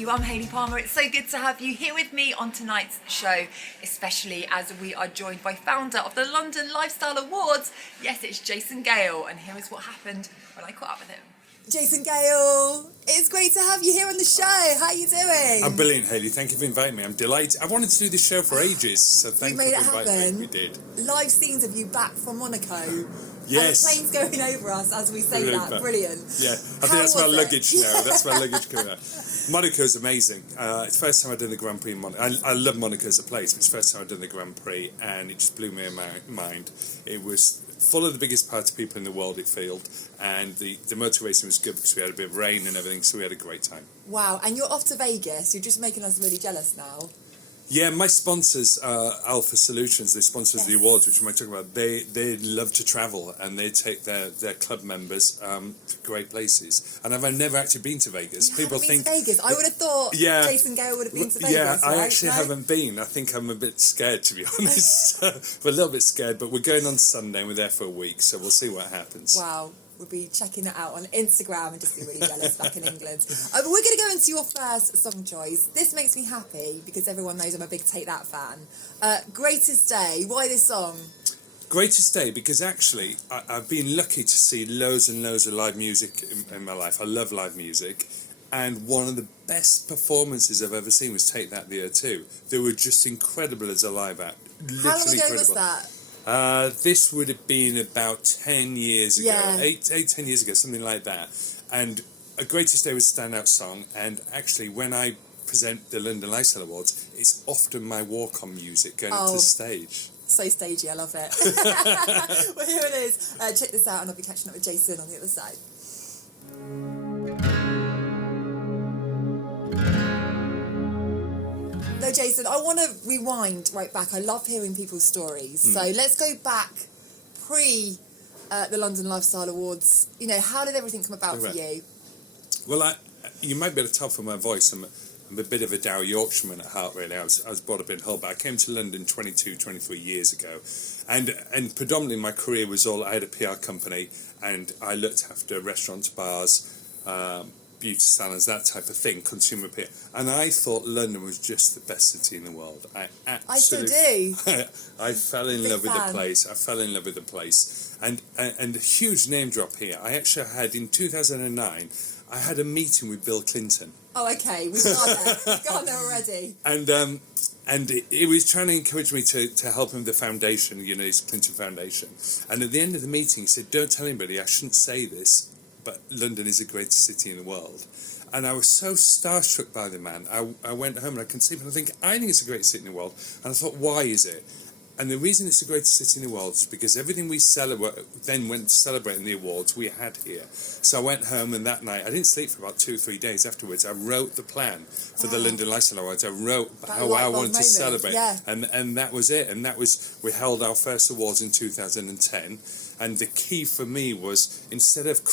you. I'm Hayley Palmer. It's so good to have you here with me on tonight's show, especially as we are joined by founder of the London Lifestyle Awards. Yes, it's Jason Gale, and here is what happened when I caught up with him. Jason Gale, it's great to have you here on the show. How are you doing? I'm brilliant, Hayley. Thank you for inviting me. I'm delighted. I wanted to do this show for ages, so thank you for inviting me. We did. Live scenes of you back from Monaco. Yes. And the plane's going over us as we say that. Brilliant. Yeah, I think that's my luggage now. That's my luggage coming out. Monaco's amazing. It's the first time I've done the Grand Prix in Monaco. I love Monaco as a place, but it's the first time I've done the Grand Prix, and it just blew me in my mind. It was full of the biggest party people in the world, it felt, and the motor racing was good because we had a bit of rain and everything, so we had a great time. Wow, and you're off to Vegas. You're just making us really jealous now. Yeah, my sponsors, Alpha Solutions, they sponsor the awards, which we might talk about. They love to travel, and they take their club members to great places. And I've never actually been to Vegas. People think to Vegas. I would have thought Jason Gale would have been to Vegas. Yeah, I actually haven't been. I think I'm a bit scared, to be honest. We're a little bit scared, but we're going on Sunday, and we're there for a week, so we'll see what happens. Wow. We'll be checking that out on Instagram and just be really jealous back in England. But we're going to go into your first song choice. This makes me happy because everyone knows I'm a big Take That fan. Greatest Day. Why this song? Greatest Day because actually I've been lucky to see loads and loads of live music in my life. I love live music. And one of the best performances I've ever seen was Take That the Year 2. They were just incredible as a live act. Literally How long ago incredible. was that? This would have been about 10 years ago, Yeah. 10 years ago, something like that. And A Greatest Day was a standout song, and actually when I present the London Lifestyle Awards, it's often my walk-on music going up to the stage. So stagey, I love it. Well, here it is. Check this out, and I'll be catching up with Jason on the other side. No, Jason, I want to rewind right back. I love hearing people's stories. So let's go back pre the London Lifestyle Awards. You know, how did everything come about for you? Well, you might be able to tell from my voice, I'm a bit of a dour Yorkshireman at heart, really. I was brought up in Hull, but I came to London 23 years ago. And predominantly my career was I had a PR company, and I looked after restaurants, bars, beauty salons, that type of thing, consumer PR. And I thought London was just the best city in the world. I still do. I fell in love with the place. I fell in love with the place. And a huge name drop here. I actually had, in 2009, I had a meeting with Bill Clinton. Oh, okay. We've gone there. We've gone there already. And he was trying to encourage me to help him with the foundation, you know, his Clinton Foundation. And at the end of the meeting, he said, "Don't tell anybody, I shouldn't say this, but London is the greatest city in the world." And I was so starstruck by the man. I went home and I conceived, and I think it's the greatest city in the world. And I thought, why is it? And the reason it's the greatest city in the world is because everything we then went to celebrate in the awards we had here. So I went home, and that night, I didn't sleep for about 2 or 3 days afterwards. I wrote the plan for the London Lifestyle Awards. I wrote how I wanted to celebrate. Yeah. And that was it. And we held our first awards in 2010. And the key for me was, instead of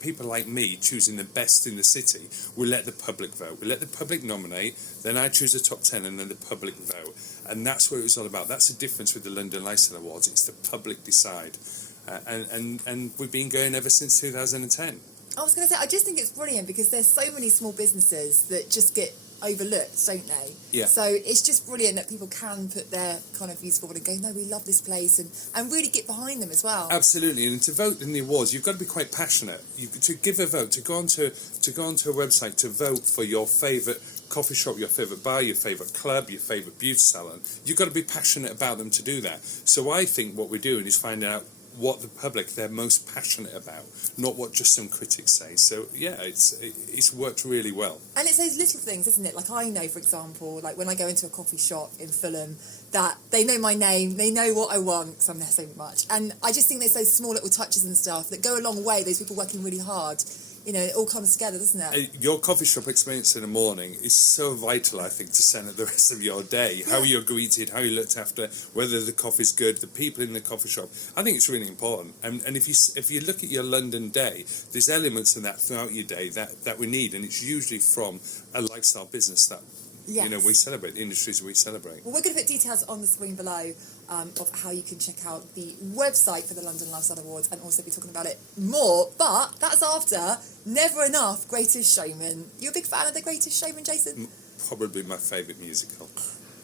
people like me choosing the best in the city, we let the public vote. We let the public nominate, then I choose the top 10, and then the public vote. And that's what it was all about. That's the difference with the London Lifestyle Awards. It's the public decide. And we've been going ever since 2010. I was going to say, I just think it's brilliant because there's so many small businesses that just get overlooked, don't they? Yeah. So it's just brilliant that people can put their kind of views forward and go, no, we love this place, and really get behind them as well. Absolutely. And to vote in the awards, you've got to be quite passionate. To give a vote, to go onto a website to vote for your favourite coffee shop, your favourite bar, your favourite club, your favourite beauty salon, you've got to be passionate about them to do that. So I think what we're doing is finding out what the public they're most passionate about, not what just some critics say. So yeah, it's worked really well. And it's those little things, isn't it? Like I know, for example, like when I go into a coffee shop in Fulham, that they know my name, they know what I want because I'm there so much. And I just think there's those small little touches and stuff that go a long way. Those people working really hard. You know, it all comes together, doesn't it? Your coffee shop experience in the morning is so vital, I think, to send it the rest of your day. How you're greeted, how you're looked after, whether the coffee's good, the people in the coffee shop. I think it's really important. And if you look at your London day, there's elements in that throughout your day that we need, and it's usually from a lifestyle business that, you know, we celebrate, the industries we celebrate. Well, we're going to put details on the screen below of how you can check out the website for the London Lifestyle Awards and also be talking about it more. But that's after Never Enough, Greatest Showman. You a big fan of The Greatest Showman, Jason? Probably my favourite musical.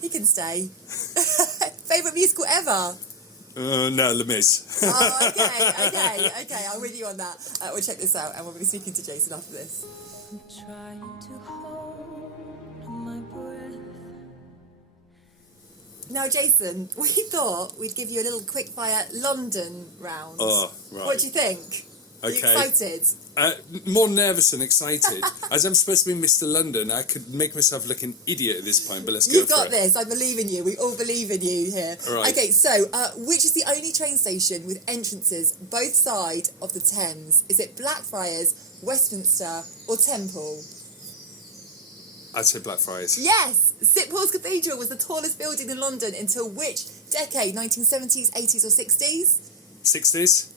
He can stay. Favourite musical ever? No, Les Mis. Oh, okay. I'm with you on that. We'll check this out and we'll be speaking to Jason after this. I'm trying to hold my breath. Now, Jason, we thought we'd give you a little quick fire London round. Oh, right. What do you think? Are you Okay. excited? More nervous than excited. As I'm supposed to be Mr. London, I could make myself look an idiot at this point, but let's go You've for got it. this. I believe in you. We all believe in you here. Right. Okay, so which is the only train station with entrances both sides of the Thames? Is it Blackfriars, Westminster or Temple? I'd say Blackfriars. Yes! St Paul's Cathedral was the tallest building in London until which decade? 1970s, 80s or 60s? 60s?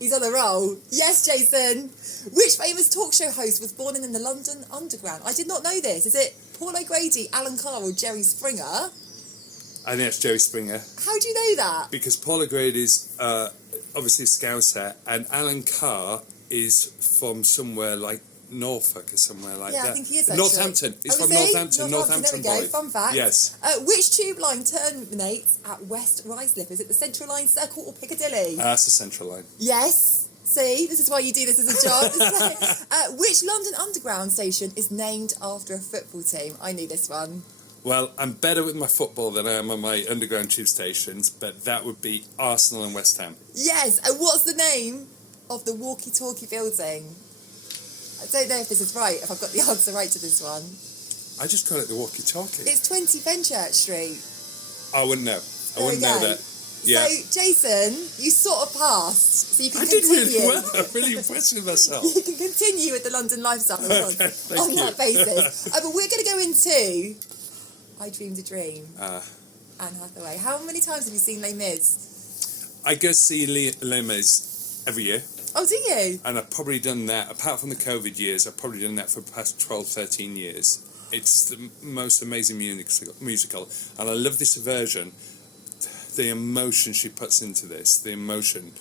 He's on a roll. Yes, Jason. Which famous talk show host was born in the London Underground? I did not know this. Is it Paul O'Grady, Alan Carr or Jerry Springer? I think it's Jerry Springer. How do you know that? Because Paul O'Grady is obviously a Scouser, and Alan Carr is from somewhere like Norfolk or somewhere like that. Yeah, I think he is actually. Northampton. He's Oh, from is he? Northampton. Northampton, there we boy. go. Fun fact. Yes. Which tube line terminates at West Ruislip? Is it the Central Line, Circle or Piccadilly? That's the Central Line. Yes. See, this is why you do this as a job. Which London Underground station is named after a football team? I knew this one. Well, I'm better with my football than I am on my underground tube stations, but that would be Arsenal and West Ham. Yes, and what's the name of the walkie-talkie building? I don't know if this is right, if I've got the answer right to this one. I just call it the walkie-talkie. It's 20 Fenchurch Street. I wouldn't know. I wouldn't know that. Yeah. So, Jason, you sort of passed, so you can I did continue. really well. I'm really impressed with myself. You can continue with the London Lifestyle Awards thank on you. that basis. But we're going to go into I Dreamed a Dream. Anne Hathaway. How many times have you seen Les Mis? I go see Les Mis every year. Oh, do you? And I've probably done that, apart from the COVID years, I've probably done that for the past 12, 13 years. It's the most amazing musical. And I love this version. The emotion she puts into this, the emotion,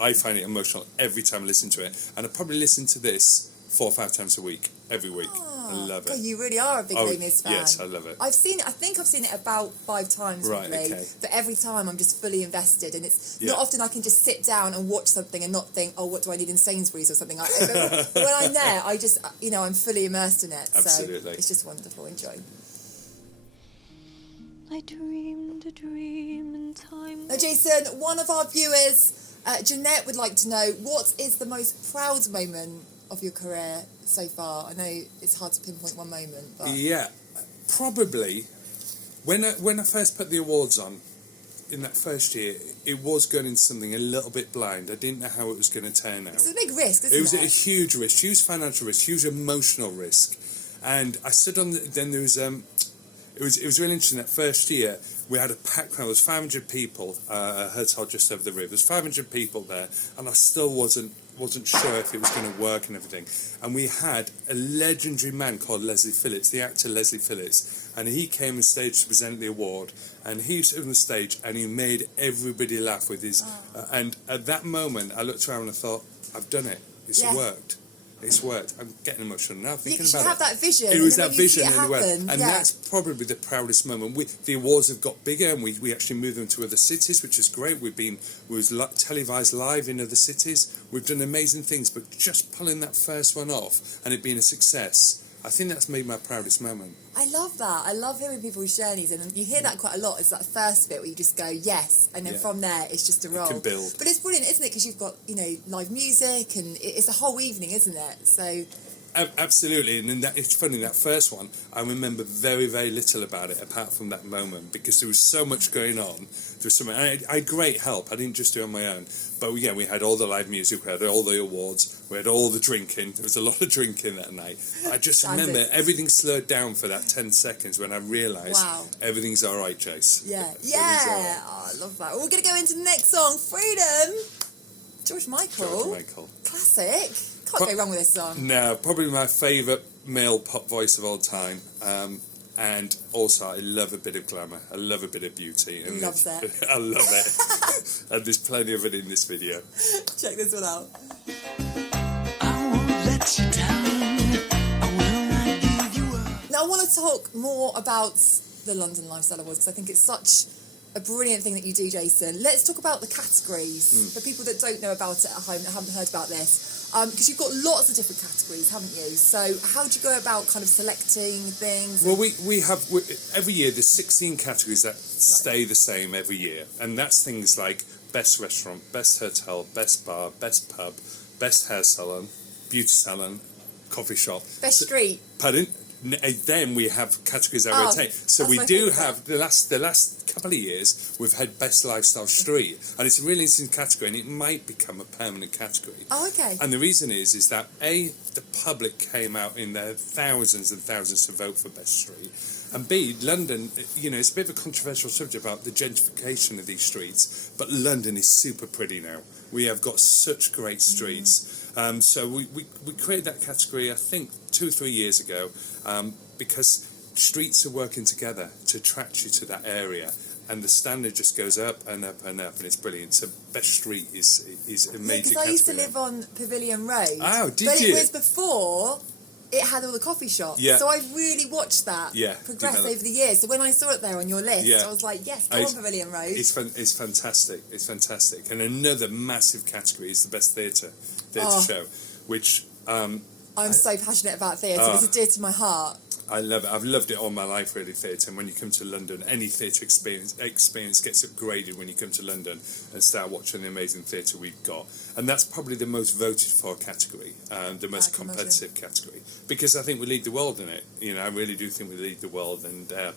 I find it emotional every time I listen to it. And I probably listen to this 4 or 5 times a week, every week. I love it. God, you really are a big Les Mis fan. Yes, I love it. I think I've seen it about 5 times, Right, probably. okay. But every time I'm just fully invested, and it's Yeah. not often I can just sit down and watch something and not think, oh, what do I need in Sainsbury's or something. But when I'm there, I just, I'm fully immersed in it. Absolutely. So it's just wonderful. Enjoy. I dreamed a dream in time. Now, Jason, one of our viewers, Jeanette, would like to know, what is the most proud moment of your career so far? I know it's hard to pinpoint one moment, but... Yeah, probably. When I first put the awards on, in that first year, it was going into something a little bit blind. I didn't know how it was going to turn out. It's a big risk, isn't it? It was a huge risk, huge financial risk, huge emotional risk. And I stood on then there was... It was really interesting. That first year, we had a packed crowd. There was 500 people. A hotel just over the river. There was 500 people there, and I still wasn't sure if it was going to work and everything. And we had a legendary man called Leslie Phillips, the actor Leslie Phillips, and he came on stage to present the award. And he was on the stage, and he made everybody laugh with his. And at that moment, I looked around and I thought, I've done it. It's worked. It's worked. I'm getting emotional now thinking about it. You have that vision. It was and then that when you see vision, it happen, and that's probably the proudest moment. The awards have got bigger, and we actually moved them to other cities, which is great. We was televised live in other cities. We've done amazing things, but just pulling that first one off and it being a success, I think that's made my proudest moment. I love that. I love hearing people's journeys, and you hear that quite a lot. It's that first bit where you just go yes, and then from there it's just a roll. can build. But it's brilliant, isn't it? Because you've got live music, and it's a whole evening, isn't it? So. Absolutely, and then it's funny, that first one, I remember very, very little about it apart from that moment, because there was so much going on. There was I had great help. I didn't just do it on my own, but yeah, we had all the live music, we had all the awards, we had all the drinking. There was a lot of drinking that night. I just remember everything slowed down for that 10 seconds when I realised everything's all right, Jace. Yeah, Right. Oh, I love that. We're going to go into the next song, Freedom. George Michael. Classic. Can't go wrong with this song. No, probably my favourite male pop voice of all time. And also, I love a bit of glamour. I love a bit of beauty. And Loves it. I love it. And there's plenty of it in this video. Check this one out. I won't let you down. I will not give you up. Now I want to talk more about the London Lifestyle Awards because I think it's such a brilliant thing that you do, Jason. Let's talk about the categories for people that don't know about it at home, that haven't heard about this. Because you've got lots of different categories, haven't you? So how do you go about kind of selecting things? Well, we have every year there's 16 categories that stay the same every year, and that's things like best restaurant, best hotel, best bar, best pub, best hair salon, beauty salon, coffee shop, Best street. Pardon? Then we have categories that Oh, rotate. So that's we my do favourite. have the last couple of years we've had best lifestyle street, and it's a really interesting category, and it might become a permanent category. Oh, okay. And the reason is that the public came out in their thousands and thousands to vote for best street, and B, London, it's a bit of a controversial subject about the gentrification of these streets, but London is super pretty now. We have got such great streets. So we created that category, I think, 2 or 3 years ago, because streets are working together to attract you to that area, and the standard just goes up and up and up, and it's brilliant. So best street is a major Because I used to category live on Pavilion Road. Oh, did but you? it was before it had all the coffee shops. Yeah. So I've really watched that progress develop. over the years. So when I saw it there on your list, Yeah. I was like, yes, go on Pavilion Road. It's fantastic. It's fantastic. And another massive category is the best theatre show, which I'm so passionate about theatre. It's dear to my heart. I love it. I've loved it all my life, really, theatre. And when you come to London, any theatre experience gets upgraded when you come to London and start watching the amazing theatre we've got. And that's probably the most voted for category, the most competitive category, because I think we lead the world in it. I really do think we lead the world, and I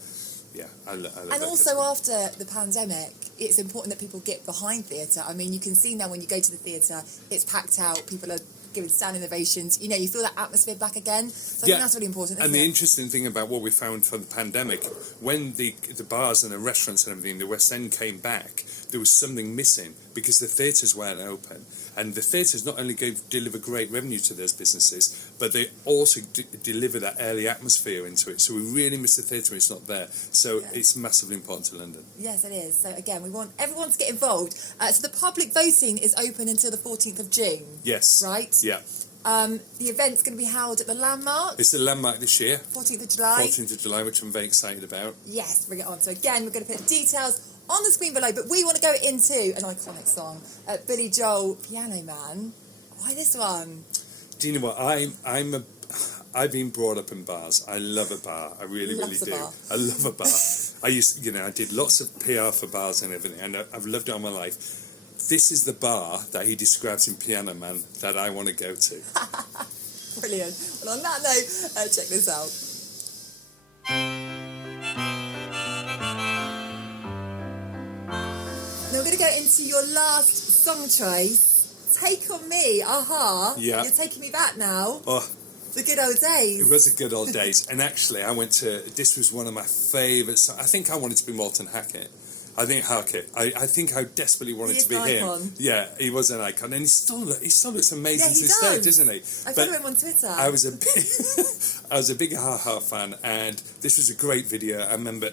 love And that also category. after the pandemic, it's important that people get behind theatre. I mean, you can see now when you go to the theatre, it's packed out, people are giving standing ovations. You feel that atmosphere back again. So I think that's really important, And isn't the it? interesting thing about what we found from the pandemic, when the bars and the restaurants and everything, the West End came back, there was something missing because the theatres weren't open. And the theatres not only deliver great revenue to those businesses, but they also deliver that early atmosphere into it. So we really miss the theatre when it's not there. So it's massively important to London. Yes, it is. So again, we want everyone to get involved. So the public voting is open until the 14th of June. Yes. Right? Yeah. The event's going to be held at the Landmark. It's the Landmark this year. 14th of July. 14th of July, which I'm very excited about. Yes, bring it on. So again, we're going to put details on the screen below, but we want to go into an iconic song, Billy Joel, Piano Man. Why this one? Do you know what? I've been brought up in bars. I love a bar. I really Loves a do. bar. I love a bar. I did lots of PR for bars and everything, and I've loved it all my life. This is the bar that he describes in Piano Man that I want to go to. Brilliant. Well, on that note, check this out. Now we're going to go into your last song choice, Take On Me, aha. Yeah. You're taking me back now. Oh, The good old days. it was the good old days. And actually, this was one of my favourite songs. I think I wanted to be Walton Hackett. I think I desperately wanted to be an him. icon. Yeah, he was an icon, and he still looks amazing Yeah, he to this day, does. doesn't he? I follow him on Twitter. I was a big Ha fan, and this was a great video. I remember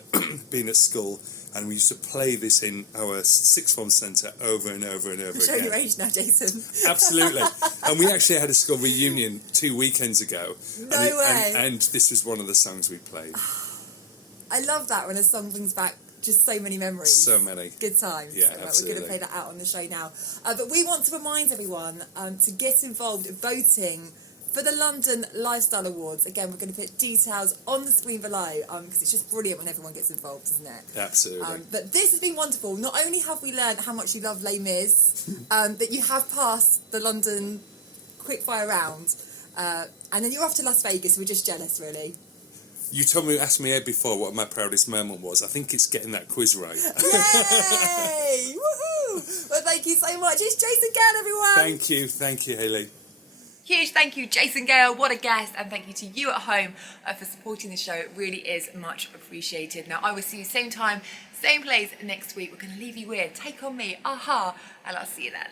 being at school, and we used to play this in our sixth form centre over and over and over You're showing again. your age now, Jason. Absolutely. And we actually had a school reunion 2 weekends ago. No way. And this was one of the songs we played. I love that when a song brings back just so many memories. So many. Good times. Yeah, We're going absolutely. to play that out on the show now. But we want to remind everyone to get involved voting for the London Lifestyle Awards. Again, we're going to put details on the screen below because it's just brilliant when everyone gets involved, isn't it? Absolutely. But this has been wonderful. Not only have we learned how much you love Les Mis, that you have passed the London quickfire round, and then you're off to Las Vegas. We're just jealous, really. You asked me before what my proudest moment was. I think it's getting that quiz right. Yay! Woohoo! Well, thank you so much. It's Jason Gale, everyone. Thank you, Hayley. Huge thank you, Jason Gale. What a guest. And thank you to you at home for supporting the show. It really is much appreciated. Now, I will see you same time, same place next week. We're going to leave you with Take On Me, aha, and I'll see you then.